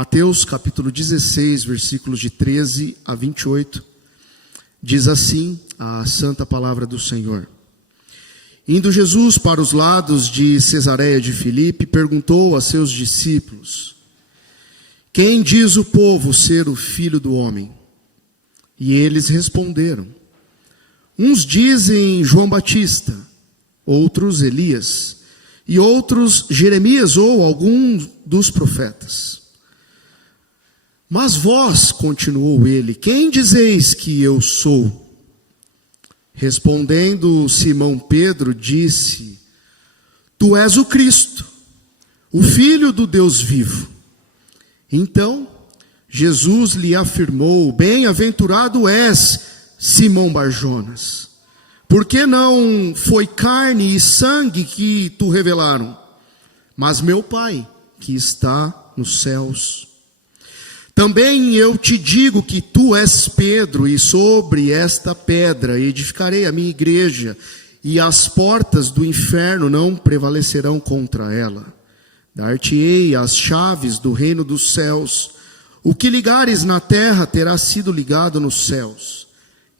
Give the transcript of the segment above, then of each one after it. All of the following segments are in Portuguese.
Mateus capítulo 16, versículos de 13 a 28, diz assim a santa palavra do Senhor. Indo Jesus para os lados de Cesareia de Filipe, perguntou a seus discípulos: quem diz o povo ser o Filho do Homem? E eles responderam: uns dizem João Batista, outros Elias, e outros Jeremias ou algum dos profetas. Mas vós, continuou ele, quem dizeis que eu sou? Respondendo Simão Pedro, disse: tu és o Cristo, o Filho do Deus vivo. Então Jesus lhe afirmou: bem-aventurado és, Simão Barjonas, porque não foi carne e sangue que tu revelaram, mas meu Pai que está nos céus. Também eu te digo que tu és Pedro, e sobre esta pedra edificarei a minha igreja, e as portas do inferno não prevalecerão contra ela. Dar-te-ei as chaves do reino dos céus. O que ligares na terra terá sido ligado nos céus,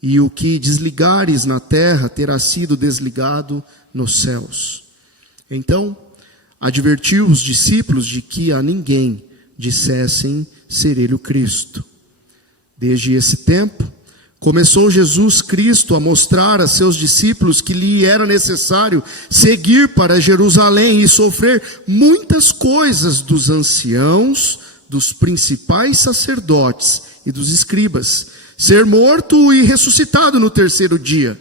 e o que desligares na terra terá sido desligado nos céus. Então advertiu os discípulos de que a ninguém dissessem ser ele o Cristo. Desde esse tempo, começou Jesus Cristo a mostrar a seus discípulos que lhe era necessário seguir para Jerusalém e sofrer muitas coisas dos anciãos, dos principais sacerdotes e dos escribas, ser morto e ressuscitado no terceiro dia.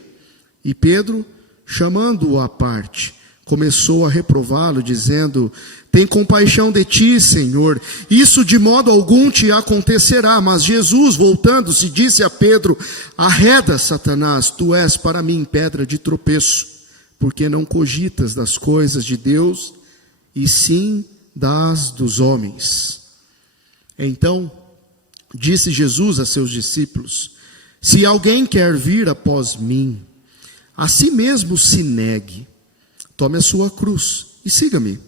E Pedro, chamando-o à parte, começou a reprová-lo, dizendo: tem compaixão de ti, Senhor, isso de modo algum te acontecerá. Mas Jesus, voltando-se, disse a Pedro: arreda, Satanás, tu és para mim pedra de tropeço, porque não cogitas das coisas de Deus, e sim das dos homens. Então disse Jesus a seus discípulos: se alguém quer vir após mim, a si mesmo se negue, tome a sua cruz e siga-me.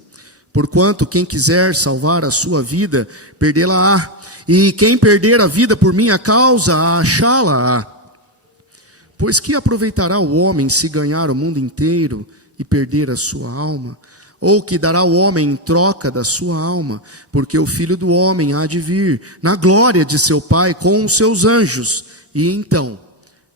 Porquanto quem quiser salvar a sua vida, perdê-la-á. E quem perder a vida por minha causa, achá-la-á. Pois que aproveitará o homem se ganhar o mundo inteiro e perder a sua alma? Ou que dará o homem em troca da sua alma? Porque o Filho do Homem há de vir na glória de seu Pai com os seus anjos, e então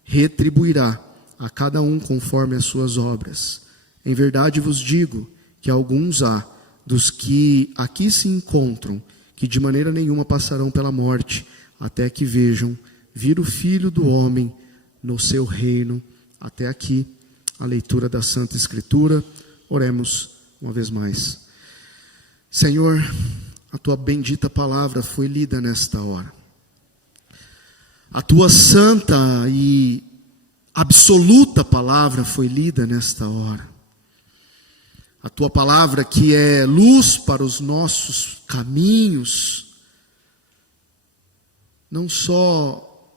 retribuirá a cada um conforme as suas obras. Em verdade vos digo que alguns há dos que aqui se encontram, que de maneira nenhuma passarão pela morte, até que vejam vir o Filho do Homem no seu reino. Até aqui a leitura da Santa Escritura. Oremos uma vez mais. Senhor, a tua bendita palavra foi lida nesta hora. A tua santa e absoluta palavra foi lida nesta hora. A tua palavra que é luz para os nossos caminhos, não só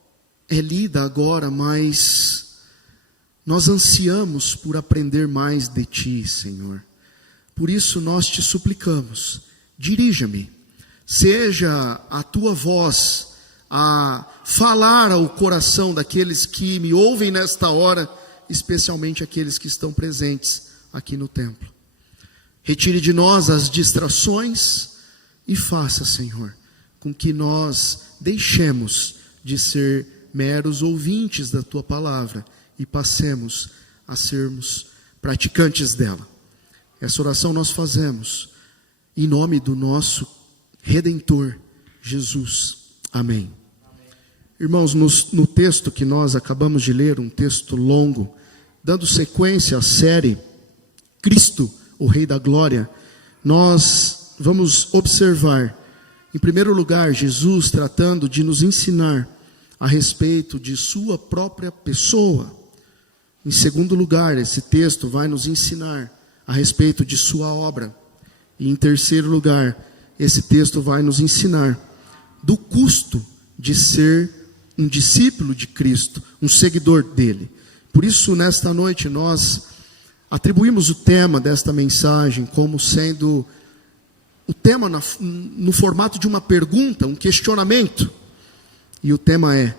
é lida agora, mas nós ansiamos por aprender mais de ti, Senhor. Por isso nós te suplicamos, dirija-me, seja a tua voz a falar ao coração daqueles que me ouvem nesta hora, especialmente aqueles que estão presentes aqui no templo. Retire de nós as distrações e faça, Senhor, com que nós deixemos de ser meros ouvintes da tua palavra e passemos a sermos praticantes dela. Essa oração nós fazemos em nome do nosso Redentor, Jesus. Amém. Irmãos, no texto que nós acabamos de ler, um texto longo, dando sequência à série Cristo, o Rei da Glória, nós vamos observar, em primeiro lugar, Jesus tratando de nos ensinar a respeito de sua própria pessoa. Em segundo lugar, esse texto vai nos ensinar a respeito de sua obra. E em terceiro lugar, esse texto vai nos ensinar do custo de ser um discípulo de Cristo, um seguidor dele. Por isso, nesta noite, nós atribuímos o tema desta mensagem como sendo o tema no formato de uma pergunta, um questionamento. E o tema é: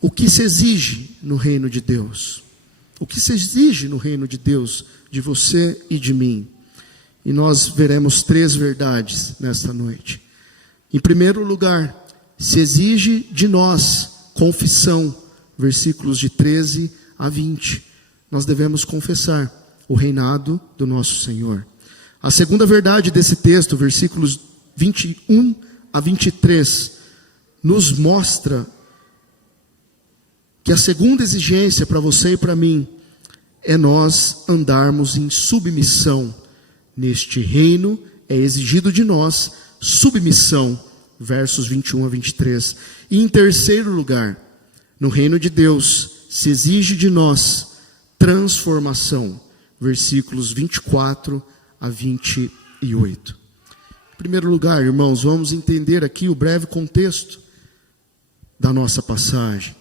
o que se exige no reino de Deus? O que se exige no reino de Deus, de você e de mim? E nós veremos 3 verdades nesta noite. Em primeiro lugar, se exige de nós confissão, versículos de 13 a 20. Nós devemos confessar o reinado do nosso Senhor. A segunda verdade desse texto, versículos 21 a 23, nos mostra que a segunda exigência para você e para mim é nós andarmos em submissão. Neste reino é exigido de nós submissão, versos 21 a 23. E em terceiro lugar, no reino de Deus se exige de nós transformação, versículos 24 a 28. Em primeiro lugar, irmãos, vamos entender aqui o breve contexto da nossa passagem.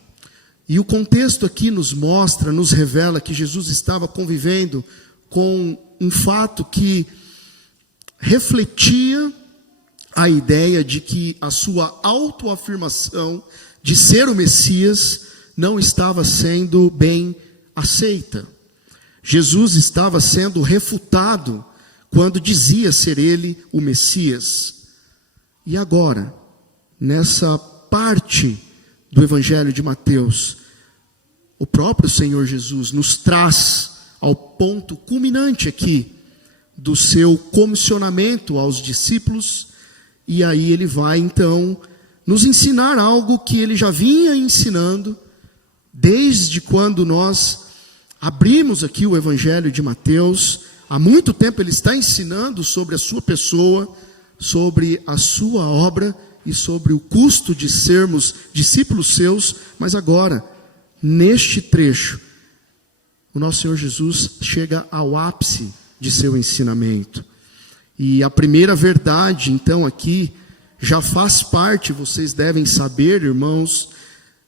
E o contexto aqui nos mostra, nos revela que Jesus estava convivendo com um fato que refletia a ideia de que a sua autoafirmação de ser o Messias não estava sendo bem aceita. Jesus estava sendo refutado quando dizia ser ele o Messias. E agora, nessa parte do Evangelho de Mateus, o próprio Senhor Jesus nos traz ao ponto culminante aqui do seu comissionamento aos discípulos, e aí ele vai então nos ensinar algo que ele já vinha ensinando desde quando nós abrimos aqui o Evangelho de Mateus. Há muito tempo ele está ensinando sobre a sua pessoa, sobre a sua obra e sobre o custo de sermos discípulos seus, mas agora, neste trecho, o nosso Senhor Jesus chega ao ápice de seu ensinamento. E a primeira verdade, então, aqui, já faz parte, vocês devem saber, irmãos,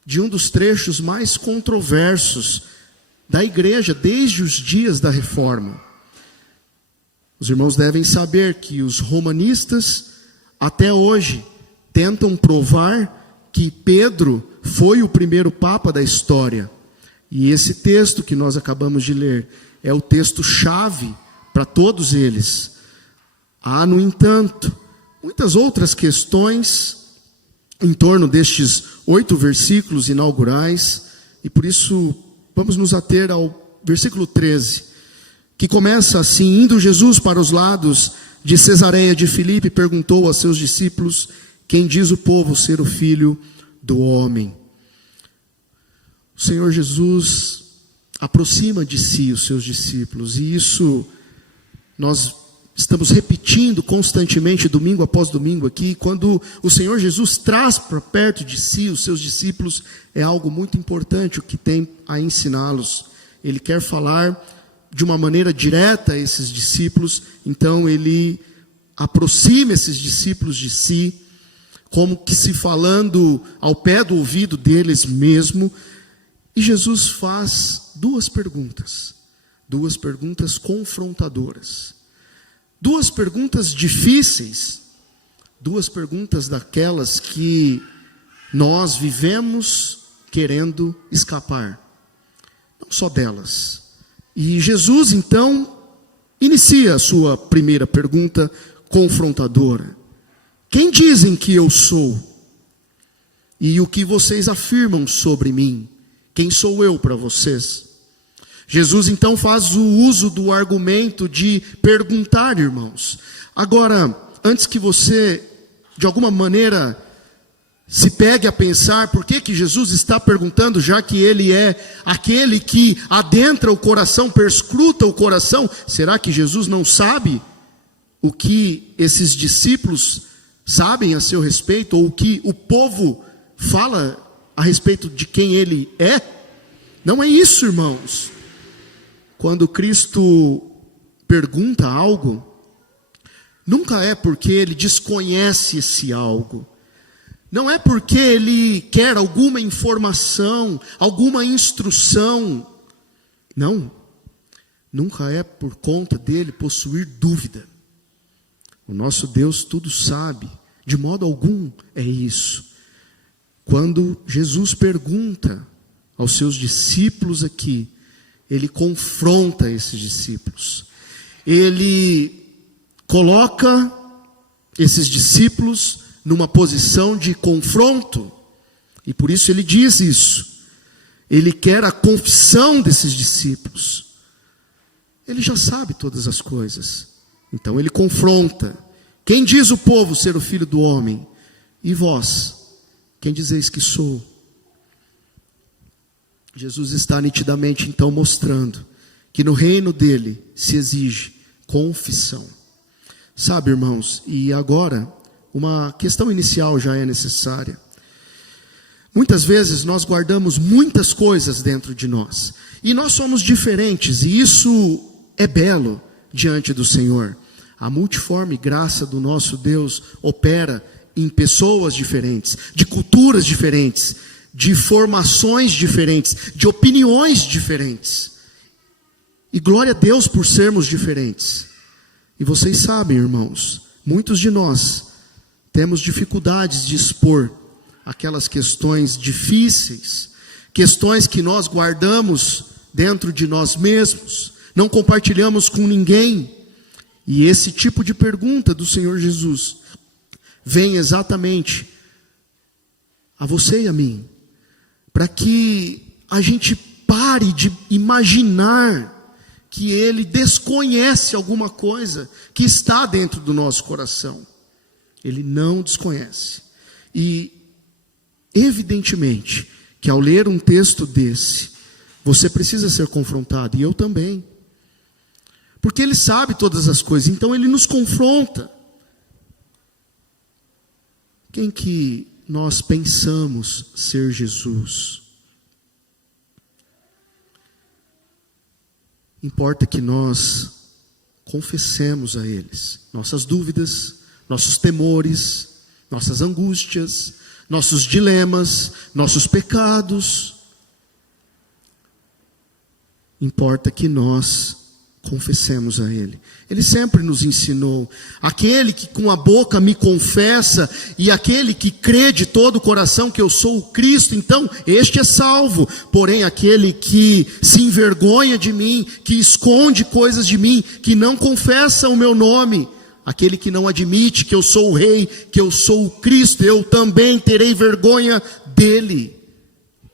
de um dos trechos mais controversos da igreja desde os dias da Reforma. Os irmãos devem saber que os romanistas, até hoje, tentam provar que Pedro foi o primeiro papa da história. E esse texto que nós acabamos de ler é o texto-chave para todos eles. Há, no entanto, muitas outras questões em torno destes 8 versículos inaugurais, e por isso vamos nos ater ao versículo 13, que começa assim: indo Jesus para os lados de Cesareia de Filipe, perguntou aos seus discípulos: quem diz o povo ser o Filho do Homem? O Senhor Jesus aproxima de si os seus discípulos, e isso nós estamos repetindo constantemente, domingo após domingo aqui. Quando o Senhor Jesus traz para perto de si os seus discípulos, é algo muito importante o que tem a ensiná-los. Ele quer falar de uma maneira direta a esses discípulos, então ele aproxima esses discípulos de si, como que se falando ao pé do ouvido deles mesmo. E Jesus faz 2 perguntas confrontadoras, 2 perguntas difíceis, 2 perguntas daquelas que nós vivemos querendo escapar, não só delas. E Jesus então inicia a sua primeira pergunta confrontadora: quem dizem que eu sou? E o que vocês afirmam sobre mim? Quem sou eu para vocês? Jesus então faz o uso do argumento de perguntar, irmãos. Agora, antes que você, de alguma maneira, se pegue a pensar por que Jesus está perguntando, já que ele é aquele que adentra o coração, perscruta o coração, será que Jesus não sabe o que esses discípulos sabem a seu respeito, ou o que o povo fala a respeito de quem ele é? Não é isso, irmãos. Quando Cristo pergunta algo, nunca é porque ele desconhece esse algo. Não é porque ele quer alguma informação, alguma instrução. Não. Nunca é por conta dele possuir dúvida. O nosso Deus tudo sabe. De modo algum é isso. Quando Jesus pergunta aos seus discípulos aqui, ele confronta esses discípulos. Ele coloca esses discípulos numa posição de confronto. E por isso ele diz isso. Ele quer a confissão desses discípulos. Ele já sabe todas as coisas. Então ele confronta. Quem diz o povo ser o filho do homem? E vós, quem dizeis que sou? Jesus está nitidamente então mostrando que no reino dele se exige confissão. Sabe, irmãos, e agora uma questão inicial já é necessária. Muitas vezes nós guardamos muitas coisas dentro de nós. E nós somos diferentes, e isso é belo diante do Senhor. A multiforme graça do nosso Deus opera em pessoas diferentes, de culturas diferentes, de formações diferentes, de opiniões diferentes. E glória a Deus por sermos diferentes. E vocês sabem, irmãos, muitos de nós temos dificuldades de expor aquelas questões difíceis, questões que nós guardamos dentro de nós mesmos, não compartilhamos com ninguém. E esse tipo de pergunta do Senhor Jesus vem exatamente a você e a mim, para que a gente pare de imaginar que Ele desconhece alguma coisa que está dentro do nosso coração. Ele não desconhece. E evidentemente que ao ler um texto desse, você precisa ser confrontado, e eu também. Porque Ele sabe todas as coisas, então Ele nos confronta. Quem que nós pensamos ser Jesus? Importa que nós confessemos a eles nossas dúvidas, nossos temores, nossas angústias, nossos dilemas, nossos pecados. Importa que nós confessemos a Ele. Ele sempre nos ensinou: aquele que com a boca me confessa e aquele que crê de todo o coração que eu sou o Cristo, então este é salvo. Porém aquele que se envergonha de mim, que esconde coisas de mim, que não confessa o meu nome, aquele que não admite que eu sou o Rei, que eu sou o Cristo, eu também terei vergonha dele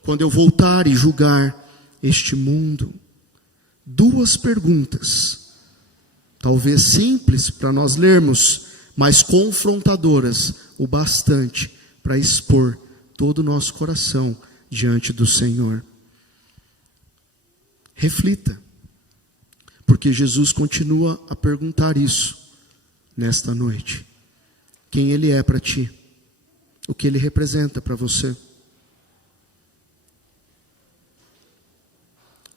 quando eu voltar e julgar este mundo. Duas perguntas, talvez simples para nós lermos, mas confrontadoras o bastante para expor todo o nosso coração diante do Senhor. Reflita, porque Jesus continua a perguntar isso nesta noite. Quem Ele é para ti? O que Ele representa para você?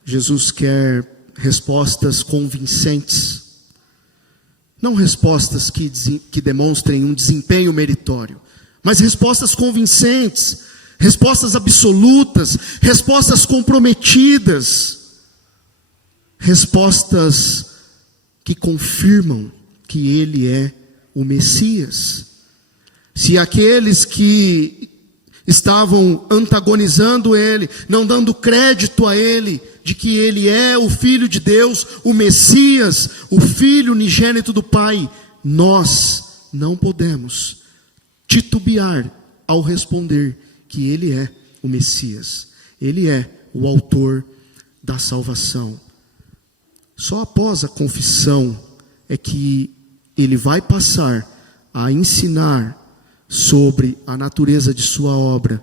Jesus quer respostas convincentes, não respostas que demonstrem um desempenho meritório, mas respostas convincentes, respostas absolutas, respostas comprometidas, respostas que confirmam que Ele é o Messias. Se aqueles que estavam antagonizando Ele, não dando crédito a Ele, de que Ele é o Filho de Deus, o Messias, o Filho unigênito do Pai, nós não podemos titubear ao responder que Ele é o Messias. Ele é o autor da salvação. Só após a confissão é que Ele vai passar a ensinar sobre a natureza de sua obra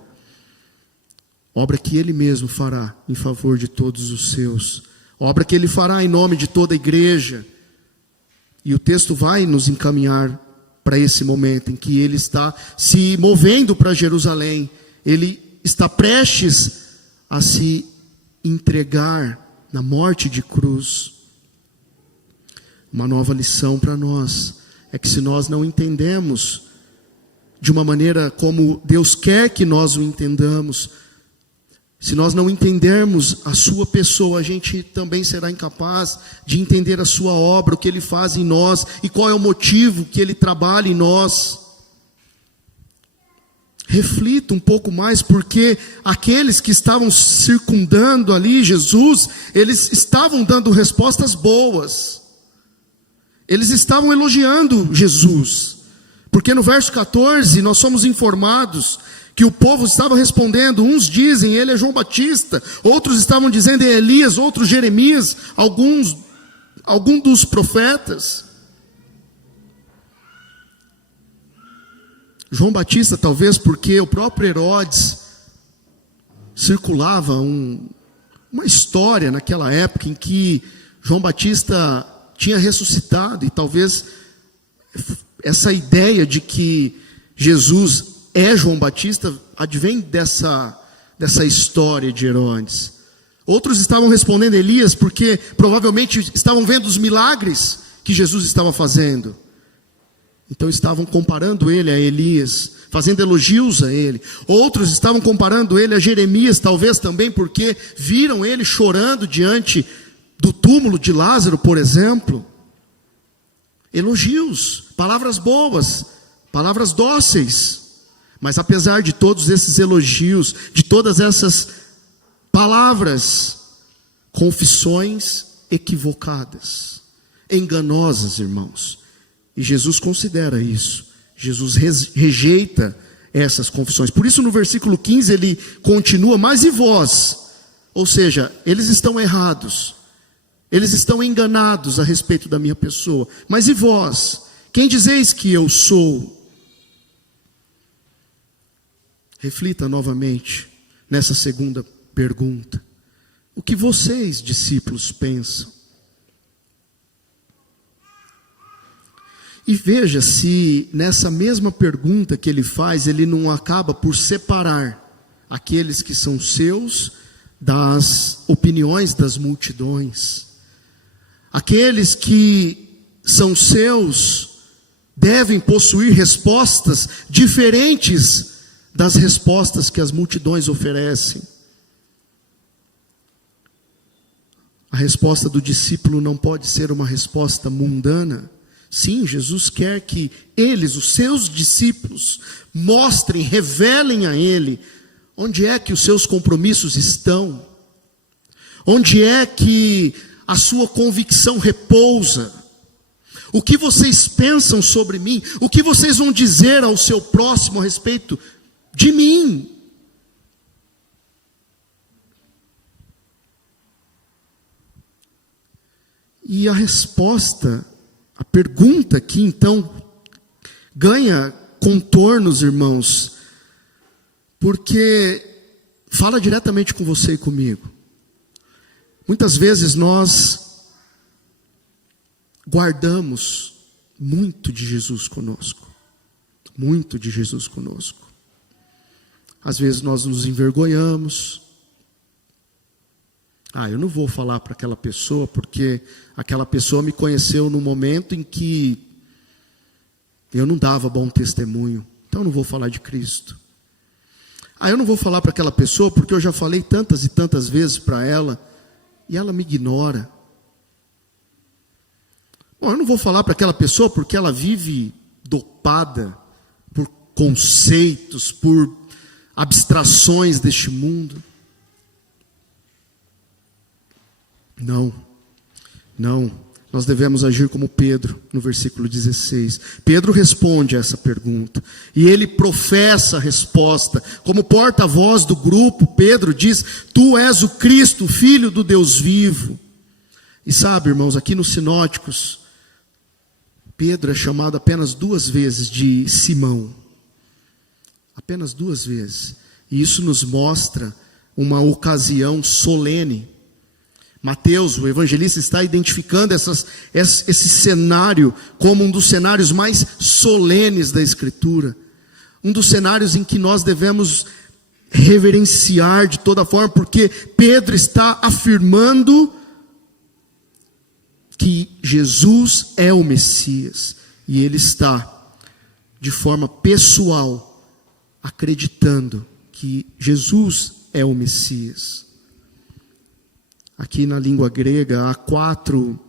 que Ele mesmo fará em favor de todos os seus, obra que Ele fará em nome de toda a igreja. E o texto vai nos encaminhar para esse momento em que Ele está se movendo para Jerusalém, Ele está prestes a se entregar na morte de cruz. Uma nova lição para nós é que se nós não entendemos de uma maneira como Deus quer que nós o entendamos, Se nós não entendermos a sua pessoa, a gente também será incapaz de entender a sua obra, o que ele faz em nós e qual é o motivo que ele trabalha em nós. Reflita um pouco mais, porque aqueles que estavam circundando ali Jesus, eles estavam dando respostas boas. Eles estavam elogiando Jesus. Porque no verso 14 nós somos informados que o povo estava respondendo, uns dizem ele é João Batista, outros estavam dizendo é Elias, outros Jeremias, algum dos profetas. João Batista talvez porque o próprio Herodes circulava uma história naquela época em que João Batista tinha ressuscitado, e talvez essa ideia de que Jesus é João Batista advém dessa história de Herodes. Outros estavam respondendo Elias porque provavelmente estavam vendo os milagres que Jesus estava fazendo. Então estavam comparando ele a Elias, fazendo elogios a ele. Outros estavam comparando ele a Jeremias, talvez também porque viram ele chorando diante do túmulo de Lázaro, por exemplo. Elogios, palavras boas, palavras dóceis. Mas apesar de todos esses elogios, de todas essas palavras, confissões equivocadas, enganosas, irmãos. E Jesus considera isso. Jesus rejeita essas confissões. Por isso no versículo 15 ele continua, mas e vós? Ou seja, eles estão errados. Eles estão enganados a respeito da minha pessoa. Mas e vós? Quem dizeis que eu sou? Reflita novamente nessa segunda pergunta. O que vocês, discípulos, pensam? E veja se nessa mesma pergunta que ele faz, ele não acaba por separar aqueles que são seus das opiniões das multidões. Aqueles que são seus devem possuir respostas diferentes das respostas que as multidões oferecem. A resposta do discípulo não pode ser uma resposta mundana. Sim, Jesus quer que eles, os seus discípulos, mostrem, revelem a Ele onde é que os seus compromissos estão, onde é que a sua convicção repousa. O que vocês pensam sobre mim? O que vocês vão dizer ao seu próximo a respeito de mim? E a resposta, a pergunta aqui então ganha contornos, irmãos, porque fala diretamente com você e comigo. Muitas vezes nós guardamos muito de Jesus conosco. Muito de Jesus conosco. Às vezes nós nos envergonhamos. Eu não vou falar para aquela pessoa porque aquela pessoa me conheceu no momento em que eu não dava bom testemunho. Então eu não vou falar de Cristo. Eu não vou falar para aquela pessoa porque eu já falei tantas e tantas vezes para ela e ela me ignora. Eu não vou falar para aquela pessoa porque ela vive dopada por conceitos, por abstrações deste mundo. Não, nós devemos agir como Pedro, no versículo 16. Pedro responde a essa pergunta, e ele professa a resposta, como porta-voz do grupo. Pedro diz, tu és o Cristo, Filho do Deus vivo. E sabe, irmãos, aqui nos sinóticos, Pedro é chamado apenas 2 vezes de Simão, apenas 2 vezes, e isso nos mostra uma ocasião solene. Mateus, o evangelista, está identificando esse cenário como um dos cenários mais solenes da Escritura. Um dos cenários em que nós devemos reverenciar de toda forma, porque Pedro está afirmando que Jesus é o Messias. E ele está, de forma pessoal, acreditando que Jesus é o Messias. Aqui na língua grega há 4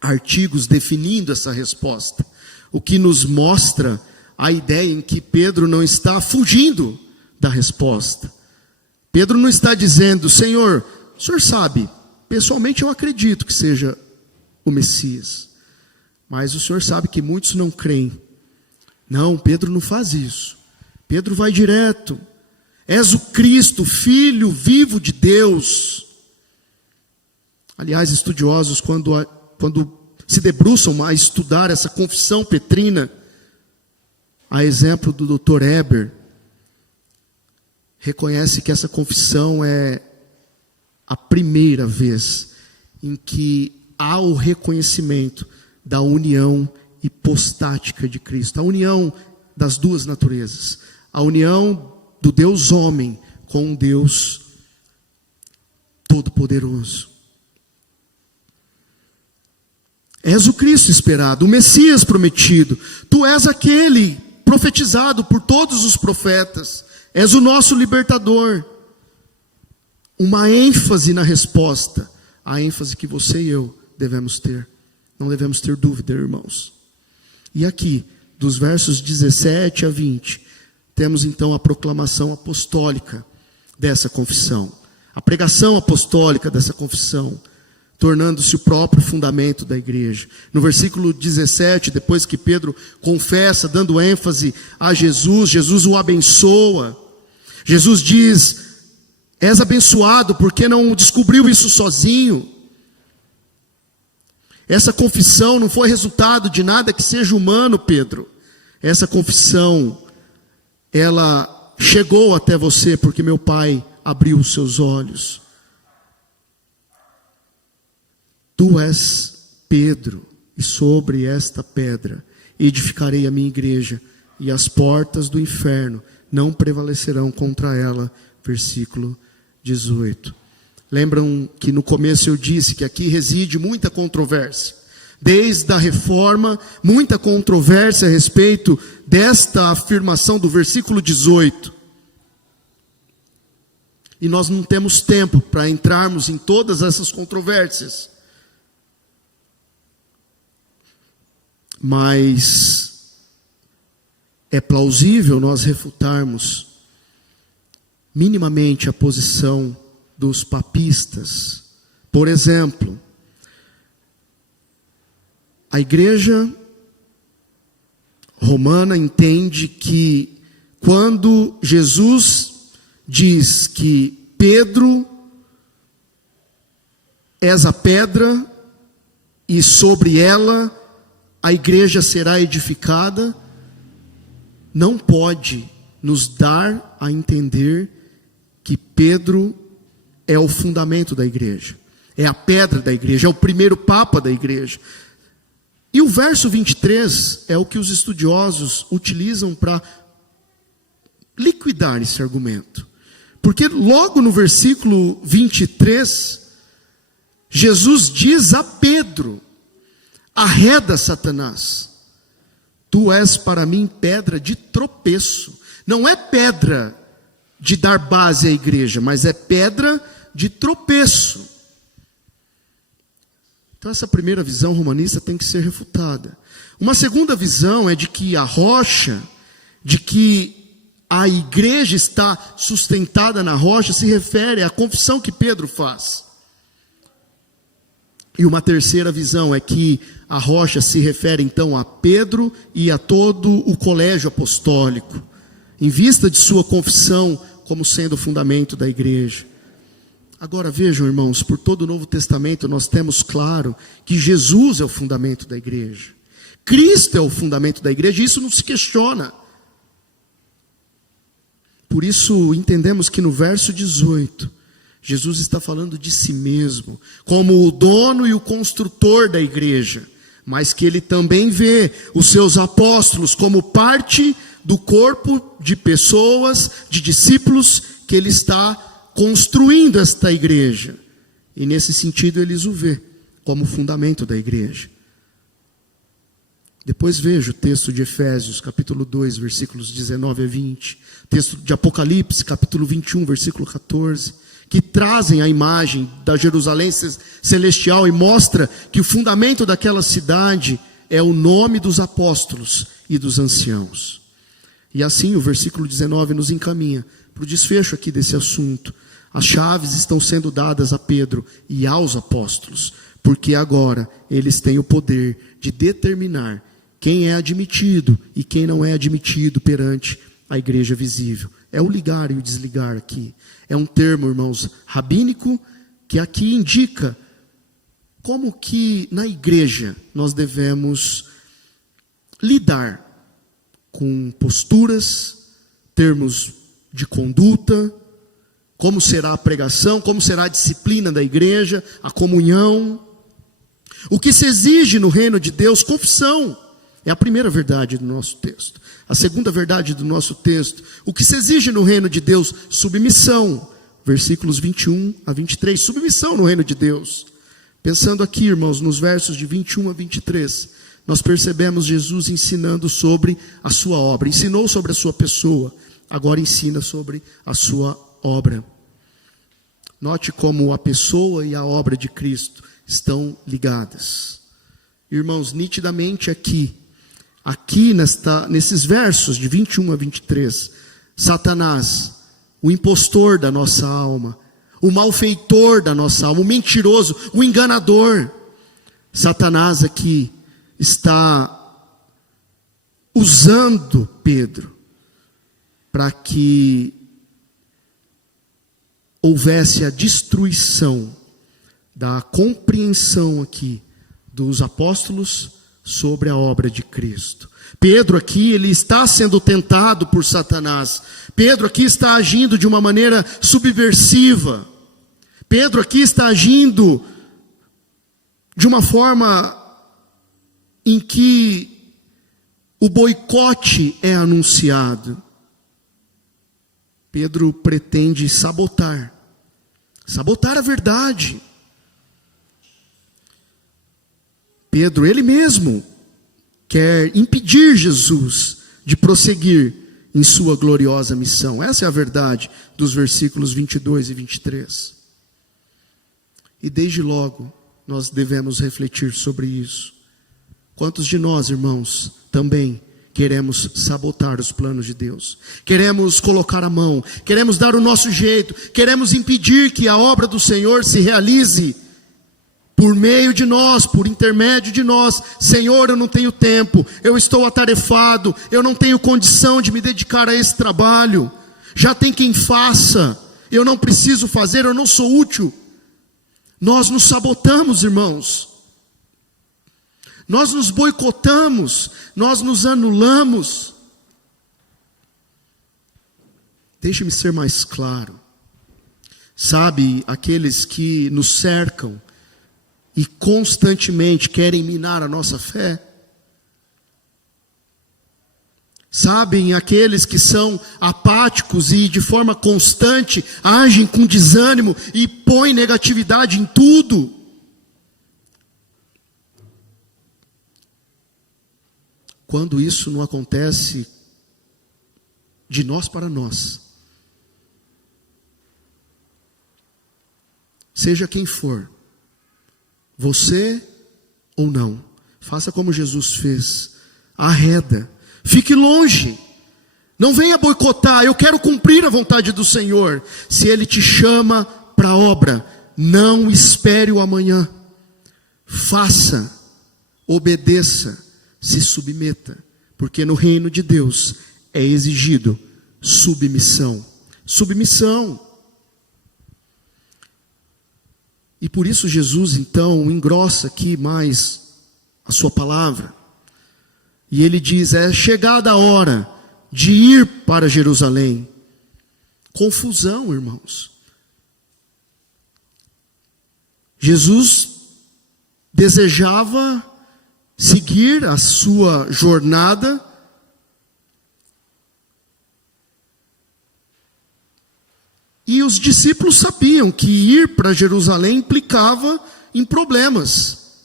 artigos definindo essa resposta, o que nos mostra a ideia em que Pedro não está fugindo da resposta. Pedro não está dizendo: Senhor, o Senhor sabe, pessoalmente eu acredito que seja o Messias, mas o Senhor sabe que muitos não creem. Não, Pedro não faz isso. Pedro vai direto: és o Cristo, Filho vivo de Deus. Aliás, estudiosos, quando se debruçam a estudar essa confissão petrina, a exemplo do Dr. Eber, reconhece que essa confissão é a primeira vez em que há o reconhecimento da união hipostática de Cristo, a união das duas naturezas, a união do Deus homem com o Deus Todo-Poderoso. És o Cristo esperado, o Messias prometido. Tu és aquele profetizado por todos os profetas. És o nosso libertador. Uma ênfase na resposta, a ênfase que você e eu devemos ter. Não devemos ter dúvida, irmãos. E aqui, dos versos 17 a 20, temos então a proclamação apostólica dessa confissão. A pregação apostólica dessa confissão, tornando-se o próprio fundamento da igreja. No versículo 17, depois que Pedro confessa, dando ênfase a Jesus, Jesus o abençoa. Jesus diz: és abençoado porque não descobriu isso sozinho. Essa confissão não foi resultado de nada que seja humano, Pedro. Essa confissão, ela chegou até você porque meu Pai abriu os seus olhos. Tu és Pedro, e sobre esta pedra edificarei a minha igreja, e as portas do inferno não prevalecerão contra ela. Versículo 18. Lembram que no começo eu disse que aqui reside muita controvérsia. Desde a reforma, muita controvérsia a respeito desta afirmação do versículo 18. E nós não temos tempo para entrarmos em todas essas controvérsias. Mas é plausível nós refutarmos minimamente a posição dos papistas. Por exemplo, a igreja romana entende que quando Jesus diz que Pedro és a pedra e sobre ela a igreja será edificada, não pode nos dar a entender que Pedro é o fundamento da igreja, é a pedra da igreja, é o primeiro papa da igreja. E o verso 23 é o que os estudiosos utilizam para liquidar esse argumento. Porque logo no versículo 23, Jesus diz a Pedro: arreda, Satanás, tu és para mim pedra de tropeço. Não é pedra de dar base à igreja, mas é pedra de tropeço. Então essa primeira visão romanista tem que ser refutada. Uma segunda visão é de que a rocha, de que a igreja está sustentada na rocha, se refere à confissão que Pedro faz. E uma terceira visão é que a rocha se refere então a Pedro e a todo o colégio apostólico, em vista de sua confissão como sendo o fundamento da igreja. Agora vejam, irmãos, por todo o Novo Testamento nós temos claro que Jesus é o fundamento da igreja. Cristo é o fundamento da igreja, e isso não se questiona. Por isso entendemos que no verso 18, Jesus está falando de si mesmo, como o dono e o construtor da igreja, mas que ele também vê os seus apóstolos como parte do corpo de pessoas, de discípulos, que ele está construindo esta igreja. E nesse sentido eles o vê como fundamento da igreja. Depois veja o texto de Efésios, capítulo 2, versículos 19 a 20. Texto de Apocalipse, capítulo 21, versículo 14. Que trazem a imagem da Jerusalém celestial e mostra que o fundamento daquela cidade é o nome dos apóstolos e dos anciãos. E assim o versículo 19 nos encaminha para o desfecho aqui desse assunto. As chaves estão sendo dadas a Pedro e aos apóstolos, porque agora eles têm o poder de determinar quem é admitido e quem não é admitido perante a igreja visível. É o ligar e o desligar aqui. É um termo, irmãos, rabínico, que aqui indica como que na igreja nós devemos lidar com posturas, termos de conduta, como será a pregação, como será a disciplina da igreja, a comunhão. O que se exige no reino de Deus, confissão. É a primeira verdade do nosso texto. A segunda verdade do nosso texto, o que se exige no reino de Deus, submissão. Versículos 21 a 23, submissão no reino de Deus. Pensando aqui, irmãos, nos versos de 21 a 23, nós percebemos Jesus ensinando sobre a sua obra. Ensinou sobre a sua pessoa, agora ensina sobre a sua obra. Note como a pessoa e a obra de Cristo estão ligadas. Irmãos, nitidamente aqui nesses versos de 21 a 23, Satanás, o impostor da nossa alma, o malfeitor da nossa alma, o mentiroso, o enganador, Satanás aqui está usando Pedro para que houvesse a destruição da compreensão aqui dos apóstolos sobre a obra de Cristo. Pedro aqui, ele está sendo tentado por Satanás. Pedro aqui está agindo de uma maneira subversiva. Pedro aqui está agindo de uma forma em que o boicote é anunciado. Pedro pretende sabotar a verdade. Pedro, ele mesmo, quer impedir Jesus de prosseguir em sua gloriosa missão. Essa é a verdade dos versículos 22 e 23. E desde logo, nós devemos refletir sobre isso. Quantos de nós, irmãos, também queremos sabotar os planos de Deus? Queremos colocar a mão, queremos dar o nosso jeito, queremos impedir que a obra do Senhor se realize por meio de nós, por intermédio de nós. Senhor, eu não tenho tempo, eu estou atarefado, eu não tenho condição de me dedicar a esse trabalho. Já tem quem faça, eu não preciso fazer, eu não sou útil. Nós nos sabotamos, irmãos. Nós nos boicotamos, nós nos anulamos. Deixe-me ser mais claro. Sabe, aqueles que nos cercam e constantemente querem minar a nossa fé? Sabem, aqueles que são apáticos e de forma constante agem com desânimo e põem negatividade em tudo? Quando isso não acontece de nós para nós, seja quem for, você ou não, faça como Jesus fez, arreda, fique longe, não venha boicotar. Eu quero cumprir a vontade do Senhor. Se Ele te chama para a obra, não espere o amanhã, faça, obedeça, se submeta, porque no reino de Deus é exigido submissão. E por isso Jesus então engrossa aqui mais a sua palavra. E ele diz: é chegada a hora de ir para Jerusalém. Confusão, irmãos. Jesus desejava seguir a sua jornada, e os discípulos sabiam que ir para Jerusalém implicava em problemas.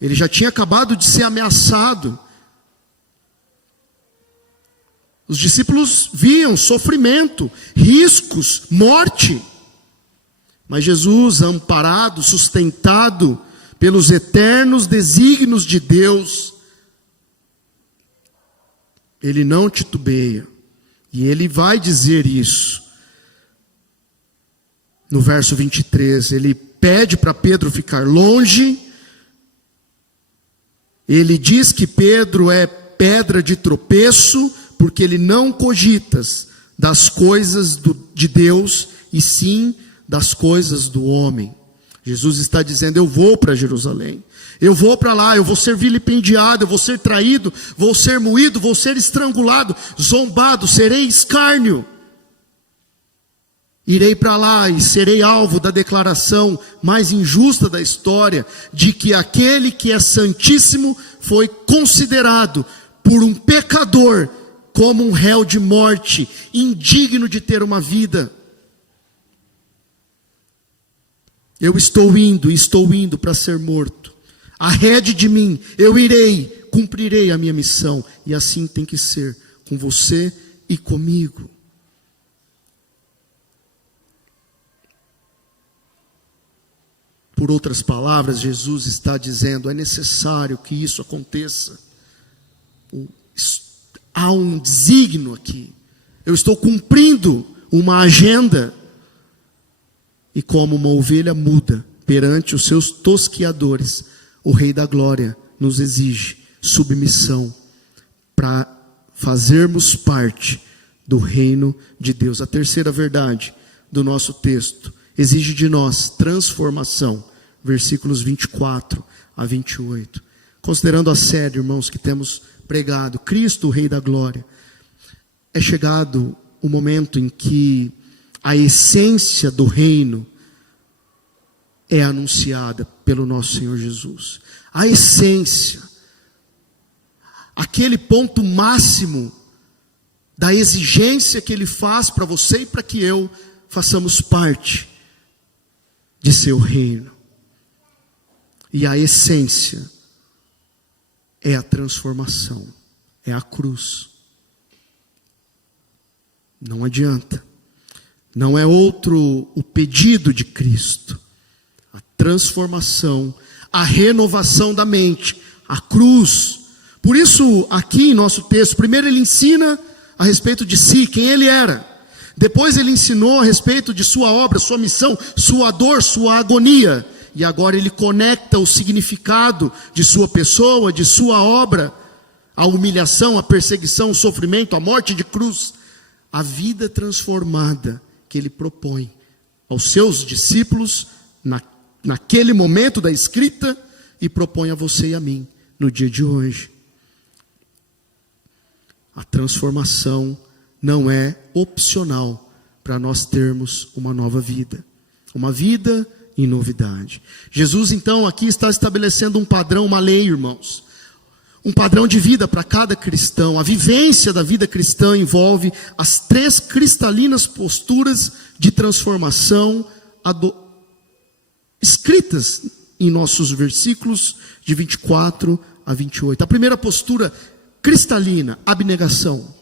Ele já tinha acabado de ser ameaçado. Os discípulos viam sofrimento, riscos, morte. Mas Jesus, amparado, sustentado pelos eternos desígnios de Deus, ele não titubeia. E ele vai dizer isso. No verso 23, ele pede para Pedro ficar longe. Ele diz que Pedro é pedra de tropeço, porque ele não cogita das coisas de Deus, e sim das coisas do homem. Jesus está dizendo: eu vou para Jerusalém, eu vou para lá, eu vou ser vilipendiado, eu vou ser traído, vou ser moído, vou ser estrangulado, zombado, serei escárnio. Irei para lá e serei alvo da declaração mais injusta da história, de que aquele que é santíssimo foi considerado por um pecador como um réu de morte, indigno de ter uma vida. Eu estou indo para ser morto. Arrede de mim, eu irei, cumprirei a minha missão. E assim tem que ser com você e comigo. Por outras palavras, Jesus está dizendo: é necessário que isso aconteça. Há um desígnio aqui. Eu estou cumprindo uma agenda. E como uma ovelha muda perante os seus tosquiadores, o Rei da Glória nos exige submissão para fazermos parte do reino de Deus. A terceira verdade do nosso texto exige de nós transformação. Versículos 24 a 28. Considerando a sério, irmãos, que temos pregado Cristo, o Rei da Glória, é chegado o momento em que a essência do reino é anunciada pelo nosso Senhor Jesus. A essência, aquele ponto máximo da exigência que Ele faz para você e para que eu façamos parte de seu reino. E a essência é a transformação, é a cruz. Não adianta. Não é outro o pedido de Cristo. A transformação, a renovação da mente, a cruz. Por isso, aqui em nosso texto, primeiro ele ensina a respeito de si, quem ele era. Depois ele ensinou a respeito de sua obra, sua missão, sua dor, sua agonia. E agora ele conecta o significado de sua pessoa, de sua obra, a humilhação, a perseguição, o sofrimento, a morte de cruz, a vida transformada que ele propõe aos seus discípulos naquele momento da escrita e propõe a você e a mim no dia de hoje. A transformação não é opcional para nós termos uma nova vida, uma vida em novidade. Jesus então aqui está estabelecendo um padrão, uma lei, irmãos, um padrão de vida para cada cristão. A vivência da vida cristã envolve as três cristalinas posturas de transformação escritas em nossos versículos de 24 a 28. A primeira postura cristalina, abnegação.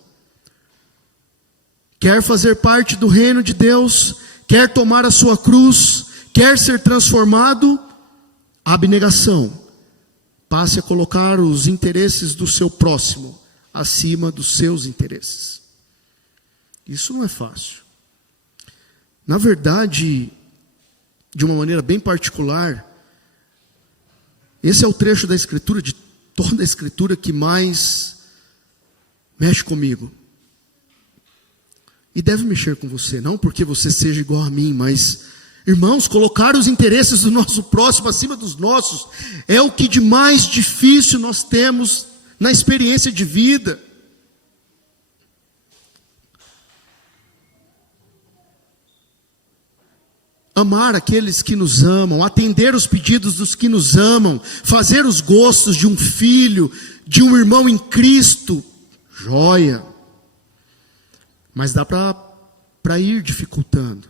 Quer fazer parte do reino de Deus, quer tomar a sua cruz, quer ser transformado, abnegação. Passe a colocar os interesses do seu próximo acima dos seus interesses. Isso não é fácil. Na verdade, de uma maneira bem particular, esse é o trecho da Escritura, de toda a Escritura, que mais mexe comigo. E deve mexer com você, não porque você seja igual a mim, mas, irmãos, colocar os interesses do nosso próximo acima dos nossos é o que de mais difícil nós temos na experiência de vida. Amar aqueles que nos amam, atender os pedidos dos que nos amam, fazer os gostos de um filho, de um irmão em Cristo, joia. Mas dá para ir dificultando.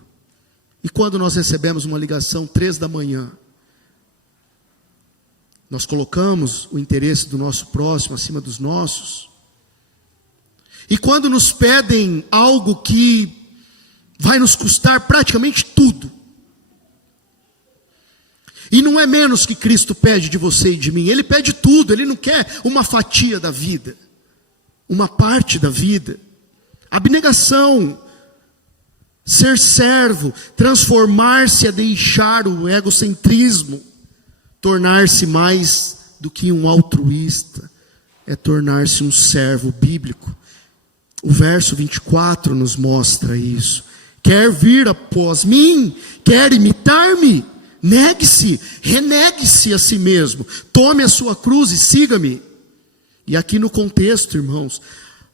E quando nós recebemos uma ligação 3 da manhã, Nós colocamos o interesse do nosso próximo acima dos nossos. E quando nos pedem algo que vai nos custar praticamente tudo, e não é menos que Cristo pede de você e de mim, Ele pede tudo, Ele não quer uma fatia da vida, uma parte da vida. Abnegação, ser servo, transformar-se a deixar o egocentrismo, tornar-se mais do que um altruísta, é tornar-se um servo bíblico. O verso 24 nos mostra isso. Quer vir após mim, quer imitar-me, negue-se, renegue-se a si mesmo, tome a sua cruz e siga-me. E aqui no contexto, irmãos,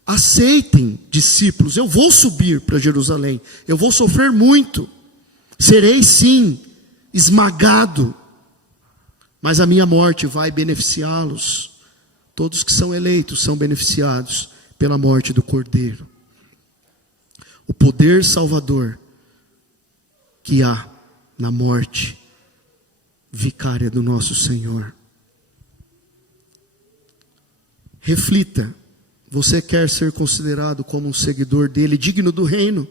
aceitem, discípulos, eu vou subir para Jerusalém, eu vou sofrer muito, serei sim esmagado, mas a minha morte vai beneficiá-los. Todos que são eleitos são beneficiados pela morte do Cordeiro. O poder salvador que há na morte vicária do nosso Senhor. Reflita, você quer ser considerado como um seguidor dele, digno do reino?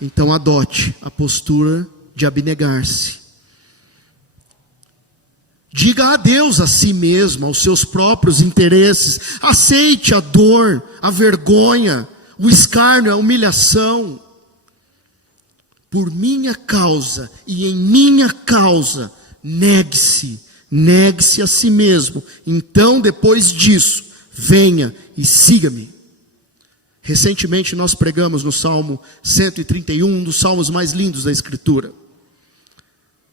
Então adote a postura de abnegar-se. Diga adeus a si mesmo, aos seus próprios interesses. Aceite a dor, a vergonha, o escárnio, a humilhação. Por minha causa e em minha causa, negue-se a si mesmo. Então, depois disso, venha e siga-me. Recentemente nós pregamos no Salmo 131, um dos salmos mais lindos da Escritura.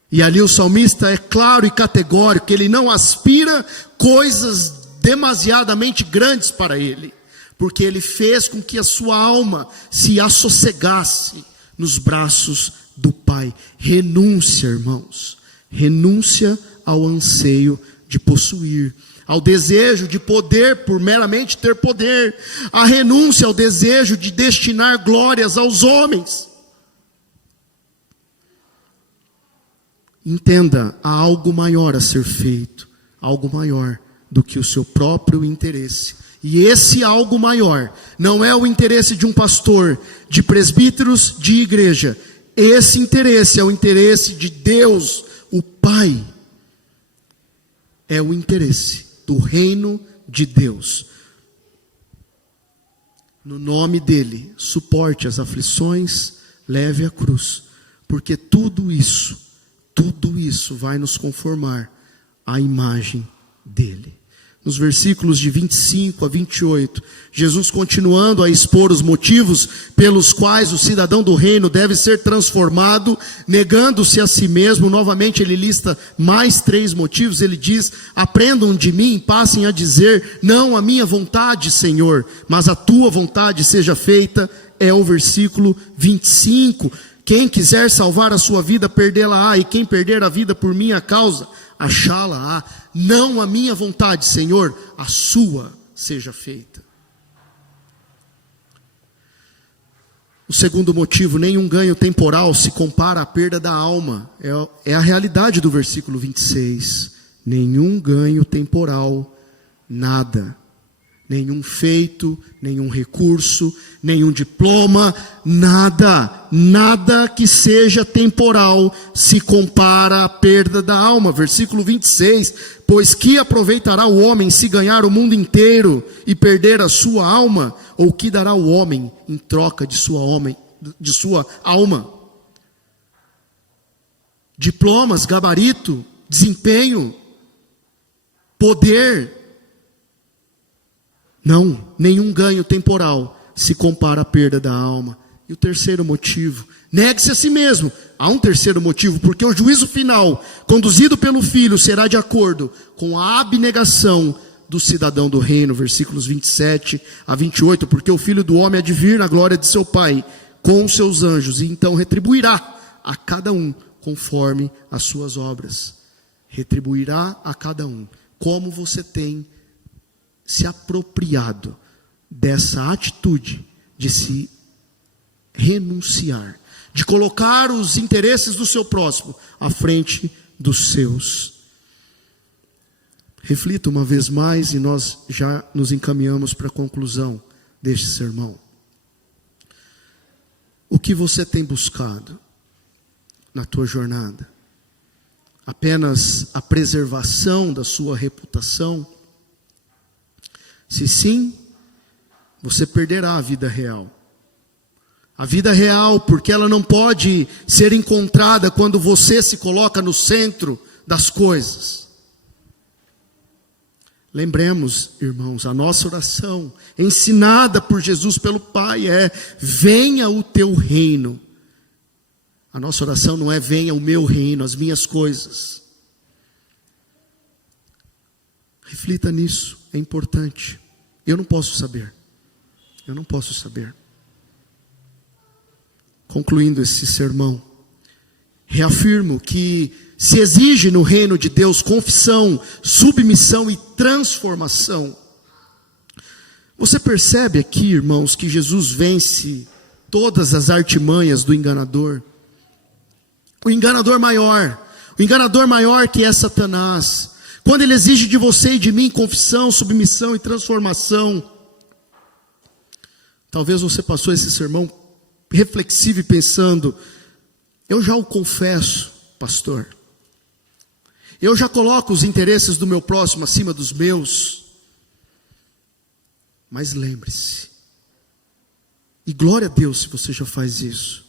E ali o salmista é claro e categórico que ele não aspira coisas demasiadamente grandes para ele, porque ele fez com que a sua alma se assossegasse nos braços do Pai. Renúncia, irmãos, renúncia ao anseio de possuir, ao desejo de poder por meramente ter poder, a renúncia ao desejo de destinar glórias aos homens. Entenda, há algo maior a ser feito, algo maior do que o seu próprio interesse. E esse algo maior não é o interesse de um pastor, de presbíteros, de igreja. Esse interesse é o interesse de Deus, o Pai. É o interesse do reino de Deus. No nome dele, suporte as aflições, leve a cruz, porque tudo isso vai nos conformar à imagem dele. Nos versículos de 25 a 28, Jesus continuando a expor os motivos pelos quais o cidadão do reino deve ser transformado, negando-se a si mesmo. Novamente ele lista mais 3 motivos. Ele diz: aprendam de mim, passem a dizer, não a minha vontade, Senhor, mas a tua vontade seja feita. É o versículo 25. Quem quiser salvar a sua vida, perdê-la-á, e quem perder a vida por minha causa, achá-la-á. Não a minha vontade, Senhor, a sua seja feita. O segundo motivo, nenhum ganho temporal se compara à perda da alma. É a realidade do versículo 26. Nenhum ganho temporal, nada. Nenhum feito, nenhum recurso, nenhum diploma, nada que seja temporal se compara à perda da alma. Versículo 26, pois que aproveitará o homem se ganhar o mundo inteiro e perder a sua alma? Ou que dará o homem em troca de sua alma? Diplomas, gabarito, desempenho, poder. Não, nenhum ganho temporal se compara à perda da alma. E o terceiro motivo, negue-se a si mesmo. Há um terceiro motivo, porque o juízo final, conduzido pelo Filho, será de acordo com a abnegação do cidadão do reino. Versículos 27 a 28, porque o Filho do homem há de vir na glória de seu Pai, com os seus anjos, e então retribuirá a cada um conforme as suas obras. Retribuirá a cada um, como você tem se apropriado dessa atitude de se renunciar, de colocar os interesses do seu próximo à frente dos seus. Reflita uma vez mais e nós já nos encaminhamos para a conclusão deste sermão. O que você tem buscado na tua jornada? Apenas a preservação da sua reputação? Se sim, você perderá a vida real. A vida real, porque ela não pode ser encontrada quando você se coloca no centro das coisas. Lembremos, irmãos, a nossa oração, ensinada por Jesus pelo Pai, é: venha o teu reino. A nossa oração não é: venha o meu reino, as minhas coisas. Reflita nisso, é importante. Eu não posso saber. Concluindo esse sermão, reafirmo que se exige no reino de Deus confissão, submissão e transformação. Você percebe aqui, irmãos, que Jesus vence todas as artimanhas do enganador. O enganador maior que é Satanás. Quando ele exige de você e de mim confissão, submissão e transformação. Talvez você passou esse sermão reflexivo e pensando: eu já o confesso, pastor. Eu já coloco os interesses do meu próximo acima dos meus. Mas lembre-se, e glória a Deus se você já faz isso,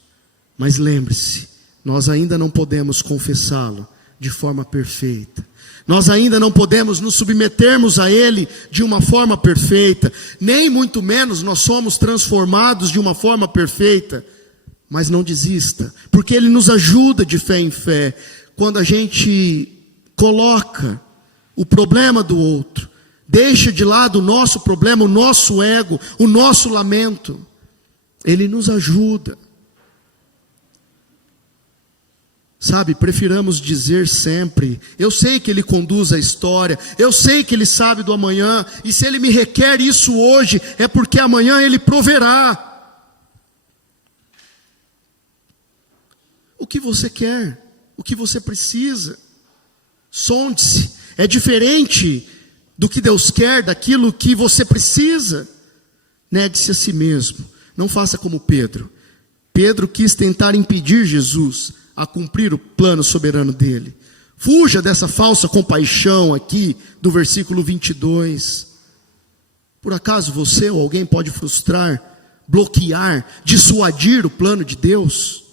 mas lembre-se, nós ainda não podemos confessá-lo de forma perfeita. Nós ainda não podemos nos submetermos a Ele de uma forma perfeita, nem muito menos nós somos transformados de uma forma perfeita. Mas não desista, porque Ele nos ajuda de fé em fé. Quando a gente coloca o problema do outro, deixa de lado o nosso problema, o nosso ego, o nosso lamento, Ele nos ajuda. Sabe, prefiramos dizer sempre: eu sei que Ele conduz a história, eu sei que Ele sabe do amanhã, e se Ele me requer isso hoje, é porque amanhã Ele proverá. O que você quer? O que você precisa? Sonde-se. É diferente do que Deus quer, daquilo que você precisa. Negue-se a si mesmo. Não faça como Pedro. Pedro quis tentar impedir Jesus a cumprir o plano soberano dele. Fuja dessa falsa compaixão aqui do versículo 22. Por acaso você ou alguém pode frustrar, bloquear, dissuadir o plano de Deus?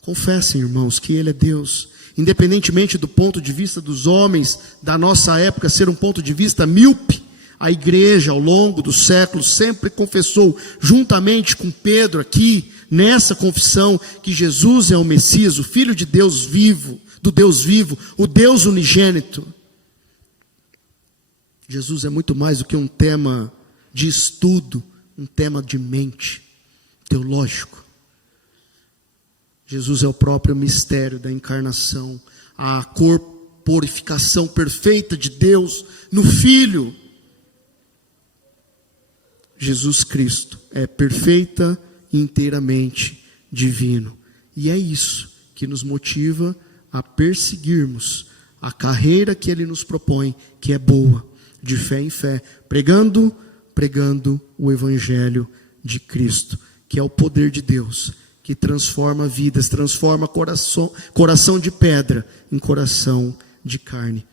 Confessem, irmãos, que Ele é Deus. Independentemente do ponto de vista dos homens da nossa época ser um ponto de vista míope, a igreja ao longo dos séculos sempre confessou, juntamente com Pedro aqui, nessa confissão, que Jesus é o Messias, o Filho de Deus vivo, do Deus vivo, o Deus unigênito. Jesus é muito mais do que um tema de estudo, um tema de mente, teológico. Jesus é o próprio mistério da encarnação, a corporificação perfeita de Deus no Filho. Jesus Cristo é perfeita e inteiramente divino. E é isso que nos motiva a perseguirmos a carreira que Ele nos propõe, que é boa, de fé em fé, pregando o Evangelho de Cristo, que é o poder de Deus, que transforma vidas, transforma coração de pedra em coração de carne.